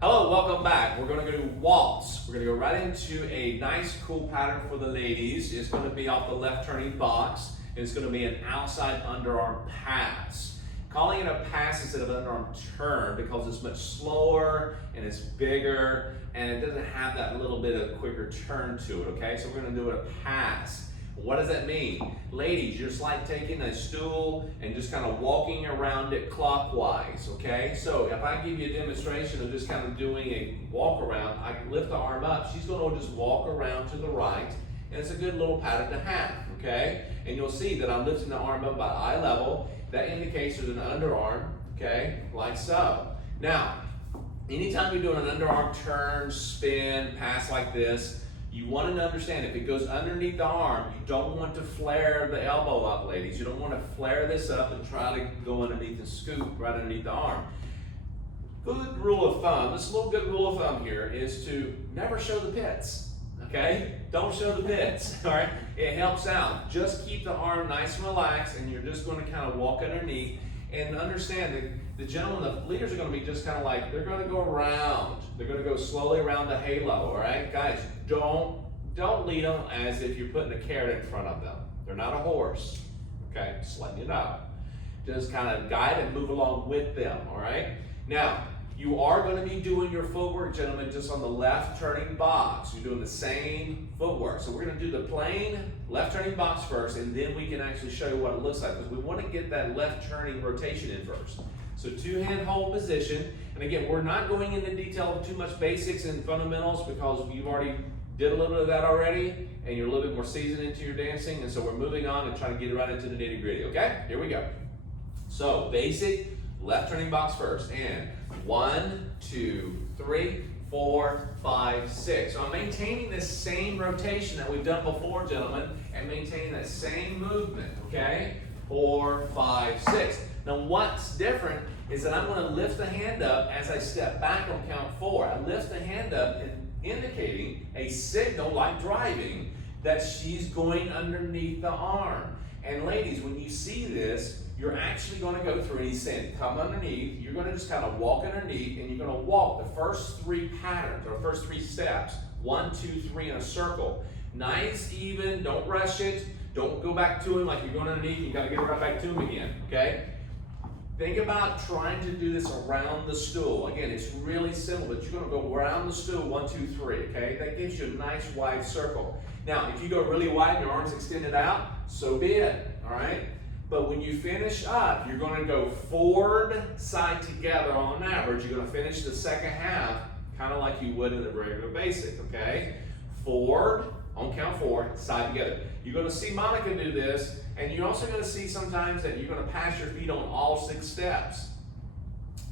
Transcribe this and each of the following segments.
Hello, welcome back. We're going to do waltz. We're going to go right into a nice, cool pattern for the ladies. It's going to be off the left turning box. And it's going to be an outside underarm pass. Calling it a pass instead of an underarm turn because it's much slower and it's bigger and it doesn't have that little bit of quicker turn to it, okay? So we're going to do it a pass. What does that mean? Ladies, you're just like taking a stool and just kind of walking around it clockwise, okay? So if I give you a demonstration of just kind of doing a walk around, I can lift the arm up. She's going to just walk around to the right, and it's a good little pattern to have, okay? And you'll see that I'm lifting the arm up by eye level. That indicates there's an underarm, okay, like so. Now, anytime you're doing an underarm turn, spin, pass like this, you want to understand if it goes underneath the arm, you don't want to flare the elbow up, ladies. You don't want to flare this up and try to go underneath and scoop right underneath the arm. Good rule of thumb, this little good rule of thumb here is to never show the pits, okay? Don't show the pits, all right? It helps out. Just keep the arm nice and relaxed, and you're just going to kind of walk underneath and understand that the gentlemen, the leaders are going to be just kind of like, they're going to go around. They're going to go slowly around the halo, all right? Guys, don't lead them as if you're putting a carrot in front of them. They're not a horse, okay? Just letting you know. Just kind of guide and move along with them, all right? Now, you are going to be doing your footwork, gentlemen, just on the left turning box. You're doing the same footwork. So we're going to do the plain left turning box first, and then we can actually show you what it looks like, because we want to get that left turning rotation in first. So two-hand hold position. And again, we're not going into detail of too much basics and fundamentals because you've already did a little bit of that already, and you're a little bit more seasoned into your dancing, and so we're moving on and trying to get right into the nitty-gritty, okay? Here we go. So basic left turning box first, and 1, 2, 3, 4, 5, 6. So I'm maintaining this same rotation that we've done before, gentlemen, and maintaining that same movement, okay? 4, 5, 6. Now what's different is that I'm going to lift the hand up as I step back on count 4. I lift the hand up and indicating a signal like driving that she's going underneath the arm. And ladies, when you see this, you're actually going to go through, and he's saying, come underneath. You're going to just kind of walk underneath, and you're going to walk the first 3 patterns, or first 3 steps. 1, 2, 3 in a circle. Nice, even, don't rush it. Don't go back to him like you're going underneath. You got to get right back to him again, okay? Think about trying to do this around the stool. Again, it's really simple, but you're going to go around the stool 1, 2, 3, okay? That gives you a nice wide circle. Now, if you go really wide and your arms extended out, so be it, all right? But when you finish up, you're going to go forward, side together on average. You're going to finish the second half kind of like you would in a regular basic, okay? Forward, on count 4, side together. You're going to see Monica do this, and you're also going to see sometimes that you're going to pass your feet on all 6 steps.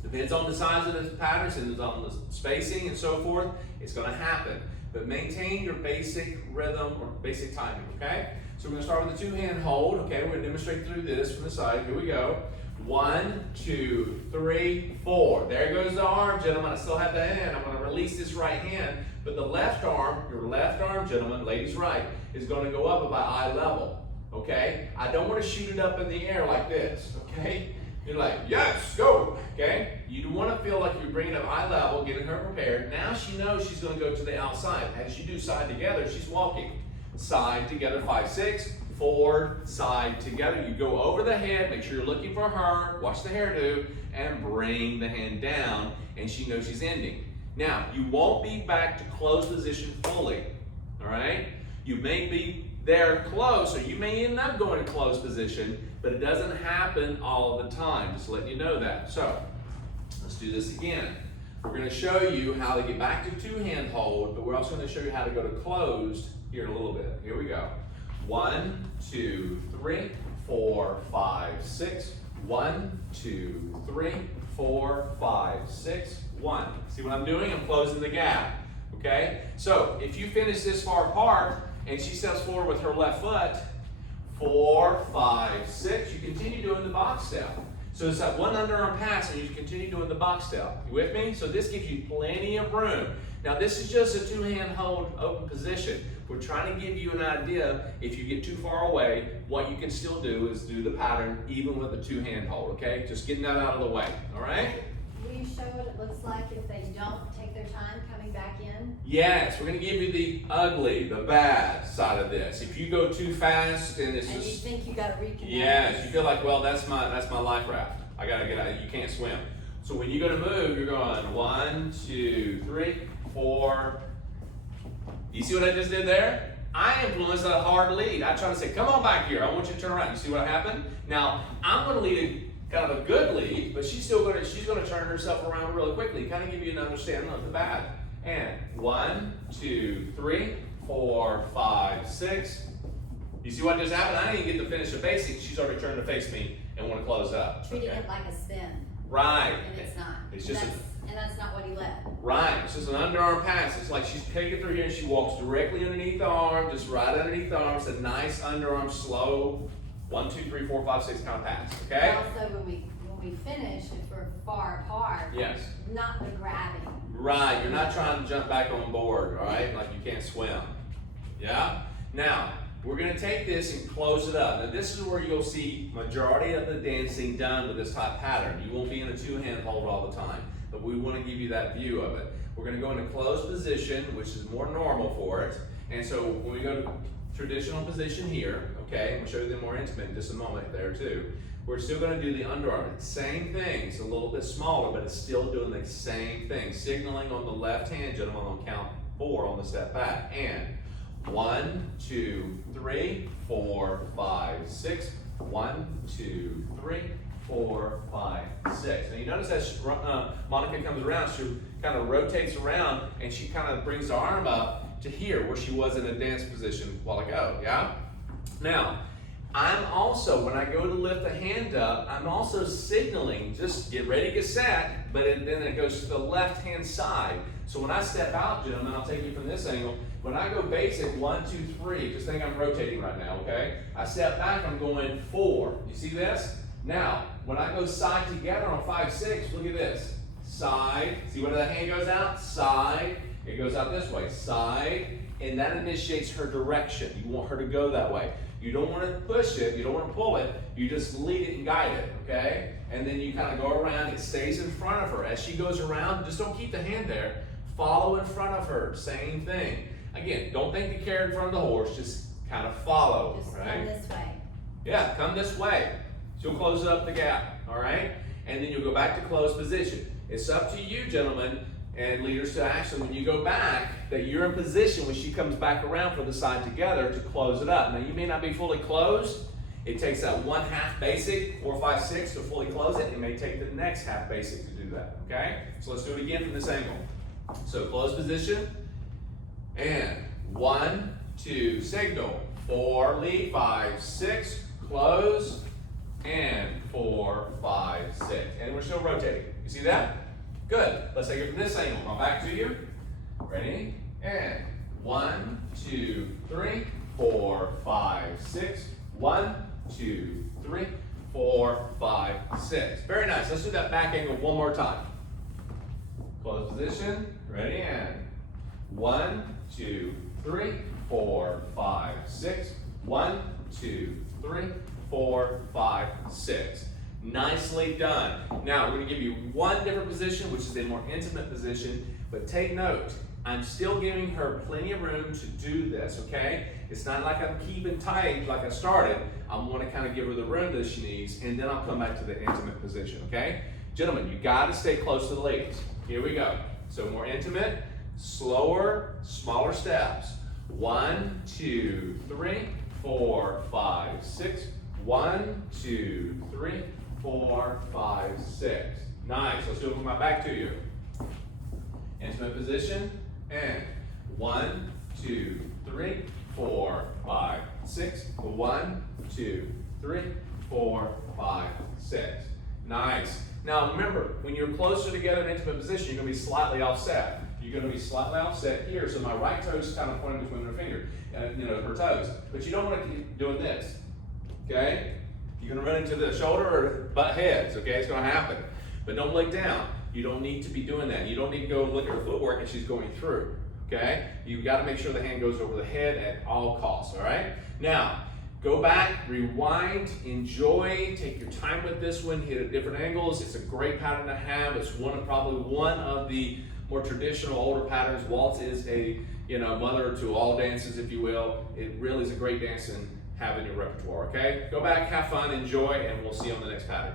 Depends on the size of the patterns and on the spacing and so forth. It's going to happen. But maintain your basic rhythm or basic timing, okay? So we're going to start with the 2-hand hold, okay? We're going to demonstrate through this from the side. Here we go. 1, 2, 3, 4. There goes the arm, gentlemen. I still have the hand. I'm going to release this right hand. But the left arm, your left arm, gentlemen, ladies right, is going to go up about eye level, okay? I don't want to shoot it up in the air like this, okay? You're like, yes, go, okay? You want to feel like you're bringing up eye level, getting her prepared. Now she knows she's going to go to the outside. As you do side together, she's walking. Side together, 5, 6, forward, side together. You go over the head, make sure you're looking for her, watch the hairdo, and bring the hand down, and she knows she's ending. Now, you won't be back to closed position fully, all right? You may be there close, or you may end up going to closed position, but it doesn't happen all the time, just letting you know that. So, let's do this again. We're going to show you how to get back to 2-hand hold, but we're also going to show you how to go to closed here in a little bit. Here we go. 1, 2, 3, 4, 5, 6. 1, 2, 3, 4, 5, 6. 1. See what I'm doing? I'm closing the gap. Okay? So if you finish this far apart and she steps forward with her left foot, 4, 5, 6, you continue doing the box step. So it's that one underarm pass and you continue doing the box step. You with me? So this gives you plenty of room. Now this is just a 2-hand hold open position. We're trying to give you an idea, if you get too far away, what you can still do is do the pattern even with a 2-hand hold, okay? Just getting that out of the way, all right? Will you show what it looks like if they don't take their time coming back in? Yes, we're going to give you the ugly, the bad side of this. If you go too fast and it's And just, you think you got to reconnect. yes, you feel like, well, that's my life raft. I got to get out. You can't swim. So when you go to move, you're going 1, 2, 3, 4. You see what I just did there? I influenced a hard lead. I try to say, come on back here. I want you to turn around. You see what happened? Now, I'm going to lead kind of a good lead, but she's going to turn herself around really quickly, kind of give you an understanding of the bad. And 1, 2, 3, 4, 5, 6. You see what just happened? I didn't even get to finish the basics. She's already turned to face me and want to close up. Treating it like a spin. Right. And it's not. It's just and that's not what he led. right. It's just an underarm pass. It's like she's taking through here and she walks directly underneath the arm, just right underneath the arm. It's a nice underarm, slow 1, 2, 3, 4, 5, 6 kind of pass. Okay? Also, when we finish, if we're far apart, Yes. not the grabbing. Right. You're not trying to jump back on board, all right? Like you can't swim. Yeah? Now, we're going to take this and close it up. Now, this is where you'll see majority of the dancing done with this type pattern. You won't be in a two-hand hold all the time, but we want to give you that view of it. We're going to go into closed position, which is more normal for it. And so when we go to traditional position here, okay, we'll show you the more intimate in just a moment there too. We're still going to do the underarm. Same thing. It's a little bit smaller, but it's still doing the same thing. Signaling on the left hand, gentlemen, on count 4 on the step back. And 1, 2, 3, 4, 5, 6. 1, 2, 3, 4, 5, 6. Now you notice as Monica comes around, she kind of rotates around and she kind of brings the arm up to here where she was in a dance position a while ago, yeah? Now, I'm also, when I go to lift the hand up, I'm also signaling, just get ready, get set, but then it goes to the left-hand side. So when I step out, gentlemen, I'll take you from this angle. When I go basic, 1, 2, 3, just think I'm rotating right now, okay? I step back, I'm going 4. You see this? Now, when I go side together on 5, 6, look at this. Side, see where that hand goes out? Side, it goes out this way. Side, and that initiates her direction. You want her to go that way. You don't want to push it, you don't want to pull it, you just lead it and guide it, okay? And then you kind of go around, it stays in front of her. As she goes around, just don't keep the hand there. Follow in front of her, same thing. Again, don't think to carry in front of the horse, just kind of follow, Just right? come this way. Yeah, come this way. She'll close up the gap, all right? And then you'll go back to closed position. It's up to you, gentlemen, and leaders to action, when you go back, that you're in position when she comes back around for the side together to close it up. Now, you may not be fully closed. It takes that 1/2 basic, 4, 5, 6 to fully close it. It may take the next half basic to do that, okay? So let's do it again from this angle. So closed position, and 1, 2, signal, 4, lead, 5, 6, close, and 4, 5, 6. And we're still rotating. You see that? Good. Let's take it from this angle. Come back to you. Ready? And 1, 2, 3, 4, 5, 6. 1, 2, 3, 4, 5, 6. Very nice. Let's do that back angle one more time. Close position. Ready? And 1, 2, 3, 4, 5, 6. 1, 2, 3, 4, 5, 6. Nicely done. Now, we're going to give you one different position, which is a more intimate position, but take note, I'm still giving her plenty of room to do this, okay? It's not like I'm keeping tight like I started. I want to kind of give her the room that she needs, and then I'll come back to the intimate position, okay? Gentlemen, you got to stay close to the ladies. Here we go. So more intimate, slower, smaller steps. 1, 2, 3, 4, 5, 6. 1, 2, 3, 4, 5, 6. Nice. Let's do it with my back to you. Intimate position. And 1, 2, 3, 4, 5, 6. 1, 2, 3, 4, 5, 6. Nice. Now remember, when you're closer together in intimate position, you're going to be slightly offset. You're going to be slightly offset here, so my right toe is kind of pointing between her finger, her toes. But you don't want to keep doing this. Okay? You're going to run into the shoulder or butt heads. Okay? It's going to happen. But don't look down. You don't need to be doing that. You don't need to go look at her footwork as she's going through. Okay? You've got to make sure the hand goes over the head at all costs. All right? Now, Go back, rewind, enjoy, take your time with this one, hit at different angles. It's a great pattern to have. It's probably one of the more traditional older patterns. Waltz is a mother to all dances, if you will. It really is a great dance and have in your repertoire, okay? Go back, have fun, enjoy, and we'll see you on the next pattern.